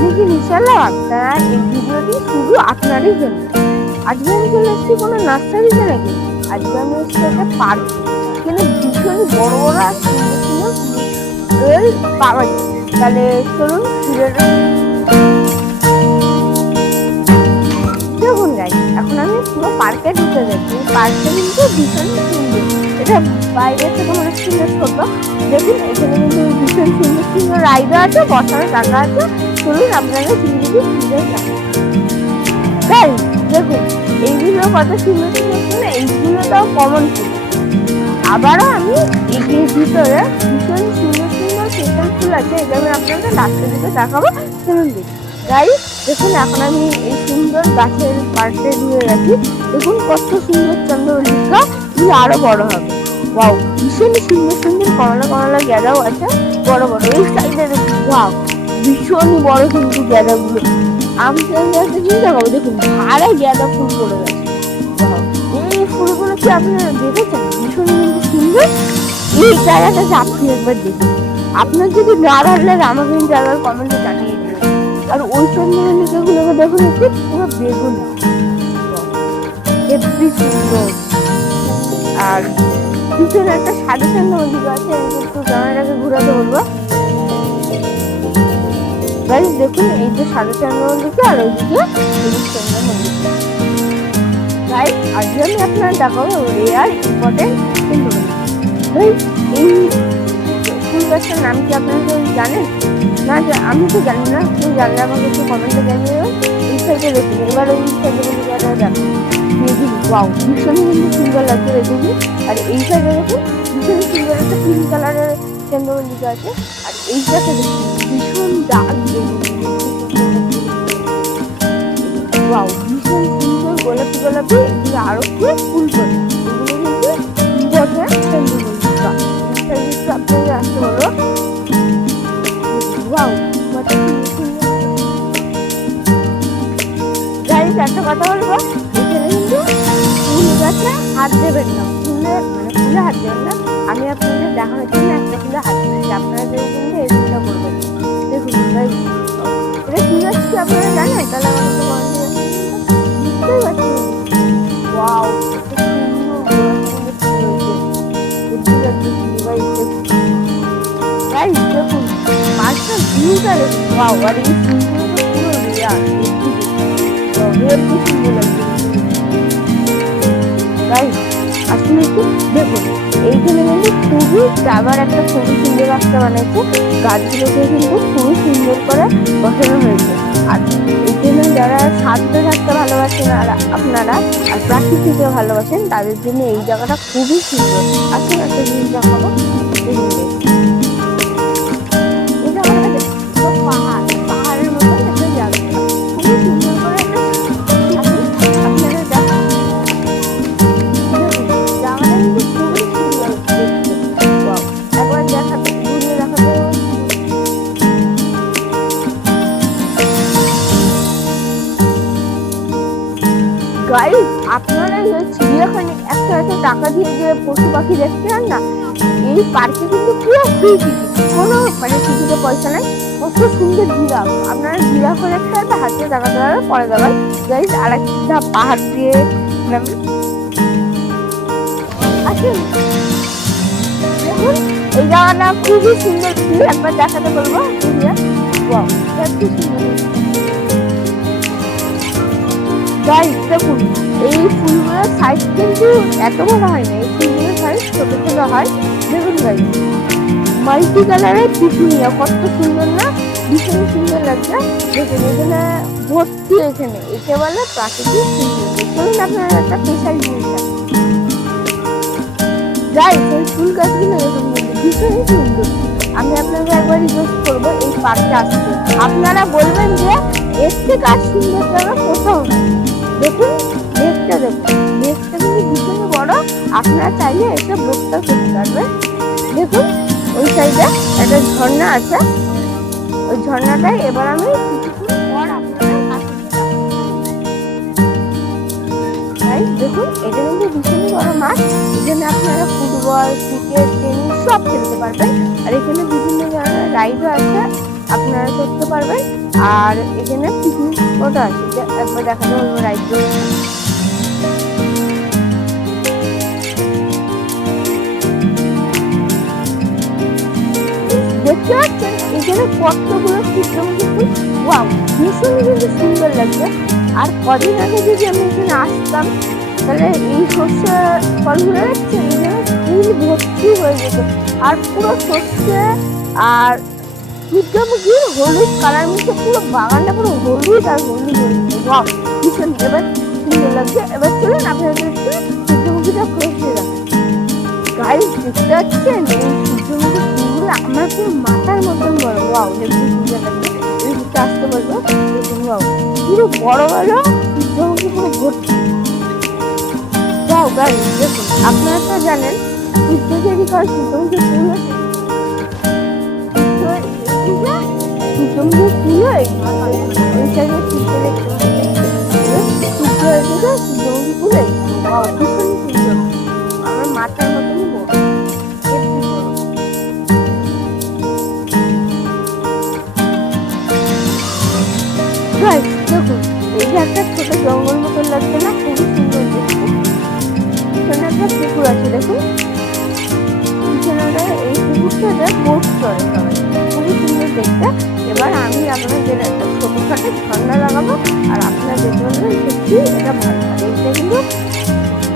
দেখি ইনশাআল্লাহ আপনারা এই ভিডিওটি শুধু আপনারই জন্য। আজকে আমি চলে এসেছি কোনো নার্সারিতে নাকি, আজকে আমি এসেছি একটা পার্ক। এখানে ভীষণ বড় বড় আর সুন্দর সুন্দর ফুল পাওয়া যায়। তাহলে চলুন ভিডিওটা দেখুন গাইস। এখন আমি পুরো পার্কে ঢুকে যাচ্ছি। পার্কটা কিন্তু ভীষণ সুন্দর, এটা বাইরে থেকে মনে হচ্ছে ছোট। দেখুন এখানে কিন্তু ভীষণ সুন্দর সুন্দর রাইডও আছে, বসার জায়গা আছে। চলুন আপনারা জিনিসগুলো সুন্দর গাইস দেখুন এইগুলো কত সুন্দর সুন্দর ফুল, এইগুলোটাও কমন ফুল। আবারও আমি এগিয়ে ভিতরে ভীষণ সুন্দর সুন্দর স্পেশাল ফুল আছে, এটা আমি আপনাদের লাস্টের দিকে দেখাবো। চলুন দেখি গাইস। দেখুন এখন আমি এই সুন্দর গাছের পার্কে ঢুকে গেছি। দেখুন কত সুন্দর চন্দ্রমল্লিকা, এগুলো আরো বড় হবে। ওয়াও, ভীষণ সুন্দর সুন্দর কমলা কমলা গ্যাদাও আছে বড় বড়। এই সাইডে দেখুন ওয়াও, ভীষণই বড় কিন্তু গ্যাদাগুলো। আমি একটা জিনিস দেখাবো, দেখুন ভাড়ে গ্যাদা ফুল পড়ে গেছে। এই ফুলগুলো কি আপনারা দেখেছেন? ভীষণ কিন্তু সুন্দর। এই জায়গাটাতে আপনি একবার দেখুন। আপনার যদি না ভালো লাগে আমাকে কিন্তু একবার কমেন্টে জানিয়ে দেবেন। আর ওই চন্দ্রমল্লিকাগুলোকে দেখুন একটু পুরো বেগুন, হেব্বি সুন্দর। আর পিছনে একটা সাদা চন্দ্রমল্লিকা আছে, আমি একটু জানাটাকে ঘুরাতে বলবো। গাইস দেখুন এই যে সাদা চন্দ্রমল্লিকা আর ওইদিকে হলুদ চন্দ্রমল্লিকা। গাইস আজকে আমি আপনার দেখাবো রেয়ার ইম্পর্টেন্ট চন্দ্রমল্লিকা। গাইস এই ফুল গাছটার নাম কি আপনারা কেউ জানেন? না আমি তো জানি না, কেউ জানলে আমাকে একটু কমেন্টে জানিয়ে দেবেন। এই সাইডে দেখুন, এবার ওই চন্দ্রমল্লিকাটা দেখুন। দেখুন ওয়াও, ভীষণ কিন্তু সুন্দর লাগছে দেখুন। আর এই সাইডে দেখুন ভীষণ সুন্দর একটা পিঙ্ক কালারের চন্দ্রমল্লিকা আছে। আর এইটাকে দেখুন ভীষণ ডার্ক দেখুন, ওয়াও ভীষণ সুন্দর গোলাপি গোলাপি। এগুলো আরো ফুল করে, এগুলো কিন্তু ইম্পর্টেন্ট চন্দ্রমল্লিকা। একটু আপনাদের আসতে হলো। ওয়াও গাইস একটা কথা বলবো, এখানে কিন্তু ফুল গাছে হাত দেবেন না, ফুলে হাত দেবেন না। আমি আপনাদের দেখানোর জন্য একটা ফুলে হাত দিচ্ছি, আপনারা যদি কিন্তু এই ফুলটা করবেন। দেখুন গাইস এটা কি গাছ কি আপনারা জানেন? তাহলে আমাকে একটু কমেন্টে বুঝতেই পারছি। ওয়াও গাইস দেখুন পাঁচটা ভিউটা দেখুন। ওয়াও, আর এই ফুলগুলো পুরো রেয়ার, হেব্বি সুন্দর লাগছে গাইস। আসলে একটু দেখুন এইখানে কিন্তু খুবই আবার একটা খুবই সুন্দর রাস্তা বানাইছে। গাছগুলোকে কিন্তু খুবই সুন্দর করে বসানো হয়েছে। আর এইখানে যারা শান্ত থাকতে ভালোবাসেন আর আপনারা আর প্রাকৃতিকে ভালোবাসেন তাদের জন্য এই জায়গাটা খুবই সুন্দর। আসলে একটা জিনিস দেখাবো, এটা আমার কাছে পাহাড়ের মতো একটা জায়গা, খুবই সুন্দর করে একটা আপনাদের দেখা। জায়গাটা কিন্তু খুবই সুন্দর দেখতে। একবার দেখাতে ঘুরিয়ে দেখাতে গাইস। আপনারা এই চিড়িয়াখানে একটা একটা টাকা দিয়ে যে পশু পাখি দেখতে যান না, এই পার্কে কিন্তু পুরো ফ্রি টিকিট, কোনো টিকিটে পয়সা নেই। কত সুন্দর জিরাফ, আপনারা জিরাফের একটা হাতে দেখাতে পারবে পরে দেবেন। গাইস আর একটা পাহাড় দিয়ে আসেন দেখুন এই জায়গাটা খুবই সুন্দর। একবার দেখাতে বলবো কি সুন্দর গাইস। দেখুন এই ফুলগুলোর সাইজ কিন্তু এত বড় হয় না, এই ফুলগুলোর সাইজ ছোট ছোট হয়। দেখুন গাইস মাল্টি কালারের পিটুনিয়া কত সুন্দর না, ভীষণ সুন্দর লাগছে। দেখুন এখানে ভর্তি, এখানে একে বলে প্রাকৃতিক সুন্দর। দেখুন আপনার একটা স্পেশাল জিনিস আছে গাইস, এই ফুল গাছগুলো দেখুন ভীষণই সুন্দর। আমি আপনাদের একবার রিকোয়েস্ট করবো এই পার্কে আসতে। আপনারা বলবেন যে এর থেকে আর সুন্দর জায়গা কোথাও না। দেখুন লেকটা, দেখুন লেকটা কিন্তু ভীষণ বড়, আপনারা চাইলে এসে বোটটা করতে পারবেন। দেখুন ওই সাইডে একটা ঝর্ণা আছে, ওই ঝর্ণাটাই এবার আমি কিছুক্ষণ পর আপনাদের কাছে দেখুন এটা কিন্তু ভীষণ বড় মাঠ। এখানে আপনারা ফুটবল, ক্রিকেট, টেনিস সব খেলতে পারবেন। আর এখানে বিভিন্ন ধরনের রাইডও আছে, আপনারা করতে পারবেন। আর এখানে পিকনিক স্পট আছে, একবার দেখাতে বলবো রাইড। দেখতে পাচ্ছেন এখানে কতগুলো সূর্যমুখী ফুল, ওয়াও ভীষণ কিন্তু সুন্দর লাগছে। আর কদিন আগে যদি আমি এখানে আসতাম তাহলে এই সর্ষে ফলগুলো দেখছেন এখানে ফুল ভর্তি হয়ে যেত, আর পুরো সর্ষে আর সূর্যমুখীর হলুদ কালার মিশে পুরো বাগানটা পুরো হলুদ আর হলুদ হয়েছে, ওয়াও ভীষণ এবার সুন্দর লাগছে। এবার চলুন আপনাদের একটু সূর্যমুখীটা খুঁজে রাখেন। গাইস দেখতে পাচ্ছেন এই সূর্যমুখী ফুলগুলো আমার পুরো মাথার মতন বড়, ওয়াও দেখতে সুন্দর লাগছে। এই দিকটা আসতে বলবো, দেখুন ওয়াও পুরো বড় বড় সূর্যমুখী পুরো ভর্তি। ওয়াও গাইস দেখুন, আপনারা তো জানেন সূর্যমুখী কারণ সূর্যমুখী ফুল আছে, সূর্যমুখী ফুল ওই সাইডে সূর্য দেখতে সূর্যমুখী ফুল ভীষণ সুন্দর, আমার মাথার মতনই বড়। দেখুন এই যে একটা ছোট জঙ্গল মতন লাগছে না, খুবই সুন্দর দেখতে। পিছনে একটা পুকুর আছে দেখুন, পিছনে এই পুকুরটাতে বোট চড়ে সবাই, খুবই সুন্দর দেখতে। এবার আমি আপনাদের একটা ছোটখাটো ঝর্ণা লাগাবো, আর আপনারা দেখে বলবেন সত্যি এটা ভালো লাগে। এটা কিন্তু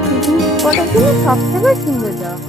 পিকনিক স্পটের জন্য সব থেকে সুন্দর জায়গা।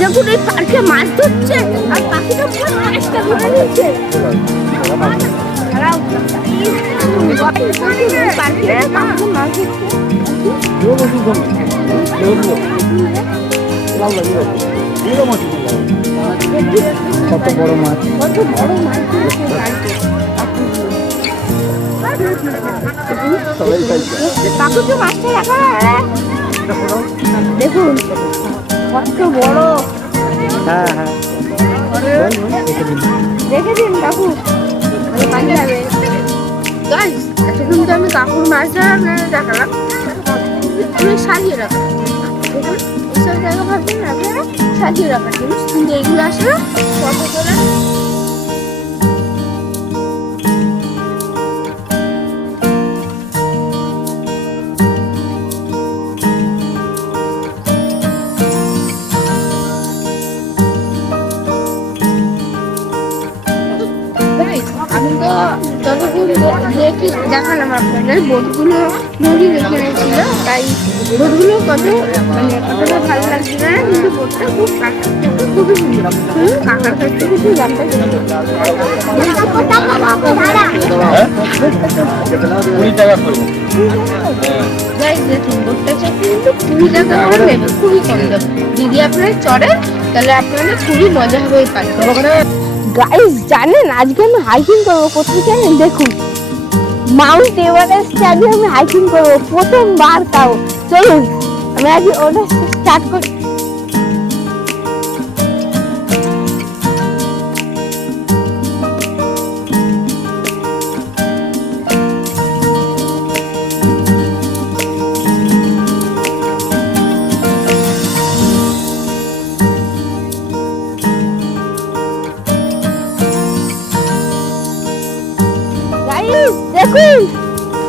দেখুন এই পার্কে মাছ ধরছে, আর পাখিটা পুরো মাছটা ধরে নিচ্ছে। পার্কে মাছ কত বড় মাছ, কত বড় মাছ পাখিতে মাছটা রাখা। দেখুন কত বড়, হ্যাঁ হ্যাঁ দেখে দিন কাকু পানি যাবে। কিন্তু আমি কাকুর মাছ ধরা আপনারা দেখালাম, সাজিয়ে রাখা। দেখুন এইসব জায়গা ভাবছেন আপনারা সাজিয়ে রাখার জন্য, কিন্তু এইগুলো আসলে ফটো তোলা। আমি তো যতক্ষণ দেখি দেখালাম আপনাদের বোটগুলো নদীর এখানে ছিল, তাই বোটগুলো কতটা ভালো লাগছিল না, কিন্তু বোটটা খুব কাঁচা, খুবই সুন্দর। কাকার কাছ থেকে কিছু জানতে দেখুন বোটটা কিন্তু 20 টাকা করে নেবে, খুবই কম দাম। যদি আপনারা চড়েন তাহলে আপনাদের খুবই মজা হবে এই পার্কে। গাইস জানেন আজকে আমি হাইকিং করবো কোথায় জানেন? দেখুন মাউন্ট এভারেস্টে আজকে আমি হাইকিং করবো প্রথমবার, তাও চলুন আমি আজকে ওটা স্টার্ট করি। দেখুন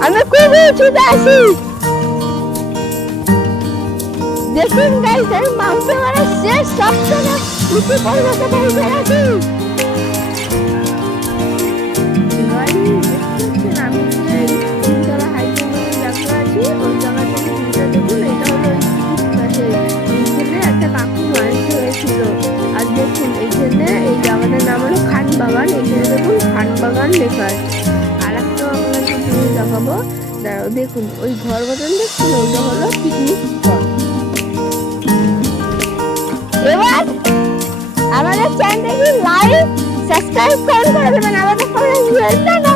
আমি খুবই উঁচুতে আছি, দেখুন গাইস আমি মাউন্ট এভারেস্টের সবথেকে উঁচু পর্বতে পৌঁছে গেছি। আমি যে তিনতলা হাইকিং জায়গা আছি ওই জায়গা থেকে ভিউটা দেখুন, এটা হলো ওই পাশে। এইখানে একটা কাকু মাছ ধরেছিল, আর দেখুন এইখানে এই দেখুন ওই ঘর মতন দেখছেন, ওইটা হলো পিকনিক স্পট। এবার আমাদের চ্যানেলটি লাইক সাবস্ক্রাইব করে দেবেন, আমাদের সবাই